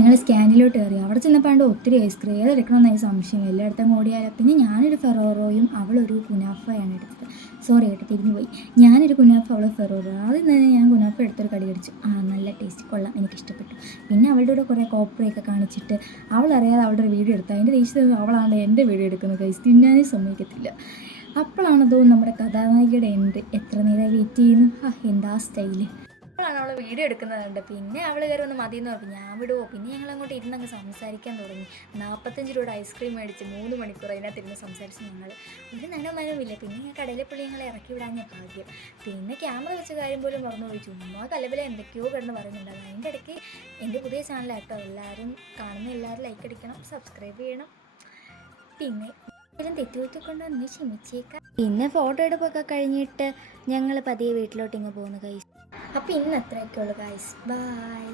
ഞങ്ങൾ സ്കാനിലോട്ട് കയറി. അവിടെ ചെന്നപ്പോൾ ഒത്തിരി ഐസ്ക്രീം ഏതെടുക്കണമെന്നായി സംശയം. എല്ലായിടത്തും ഓടിയാലോ. പിന്നെ ഞാനൊരു ഫെറോറോയും അവളൊരു കുനാഫയാണ് എടുത്തത്. സോറി കേട്ടോ, തിരിഞ്ഞു പോയി. ഞാനൊരു കുനാഫ, അവൾ ഫെറോറോ. ആദ്യം തന്നെ ഞാൻ കുനാഫ എടുത്തൊരു കടി കടിച്ചു. നല്ല ടേസ്റ്റ്, കൊള്ളാം, എനിക്കിഷ്ടപ്പെട്ടു. പിന്നെ അവളുടെ കൂടെ കുറേ കോപ്പറയൊക്കെ കാണിച്ചിട്ട് അവളറിയാതെ അവളുടെ ഒരു വീഡിയോ എടുത്തു. അതിൻ്റെ ദേഷ്യത്തിൽ അവളാണ് എൻ്റെ വീഡിയോ എടുക്കുന്നത്. കൈസ് തിന്നാനേ സമ്മതിക്കത്തില്ല. അപ്പോഴാണതോ നമ്മുടെ കഥാനായികയുടെ എൻഡ്. എത്ര നേരം വെയിറ്റ് ചെയ്യുന്നു. എന്താ സ്റ്റൈല്. അപ്പോഴാണ് അവൾ വീഡിയോ എടുക്കുന്നത് കണ്ട്. പിന്നെ അവൾ കയറി ഒന്ന് മതിയെന്ന് പറഞ്ഞു. ഞാൻ വിടുവോ. പിന്നെ ഞങ്ങൾ അങ്ങോട്ട് ഇരുന്നങ്ങ് സംസാരിക്കാൻ തുടങ്ങി. 45 രൂപയുടെ ഐസ്ക്രീം മേടിച്ച് 3 മണിക്കൂർ അതിനകത്തിരുന്ന് സംസാരിച്ച് ഞങ്ങൾ. ഒരു നനവുമില്ല. പിന്നെ ഞാൻ കടയിലെ പുള്ളി ഞങ്ങളെ ഇറക്കി വിടാഞ്ഞ ഭാഗ്യം. പിന്നെ ക്യാമറ വെച്ച കാര്യം പോലും മറന്നുപോയി. ചുമ്മാ കലബില എന്തൊക്കെയോ കിടന്ന് പറയുന്നുണ്ടായിരുന്നു. അതിൻ്റെ ഇടയ്ക്ക് എൻ്റെ പുതിയ ചാനലാട്ടോ. എല്ലാവരും കാണുന്ന എല്ലാവരും ലൈക്ക് അടിക്കണം, സബ്സ്ക്രൈബ് ചെയ്യണം. പിന്നെ തെറ്റുകൊണ്ടൊന്ന് ക്ഷമിച്ചേക്കാം. പിന്നെ ഫോട്ടോ എടുപ്പൊക്കെ കഴിഞ്ഞിട്ട് ഞങ്ങൾ പതിയെ വീട്ടിലോട്ട് ഇങ്ങ് പോകുന്നു ഗൈസ്. അപ്പോൾ ഇന്ന് അത്രയൊക്കെ ഉള്ളൂ ഗൈസ്. ബൈ.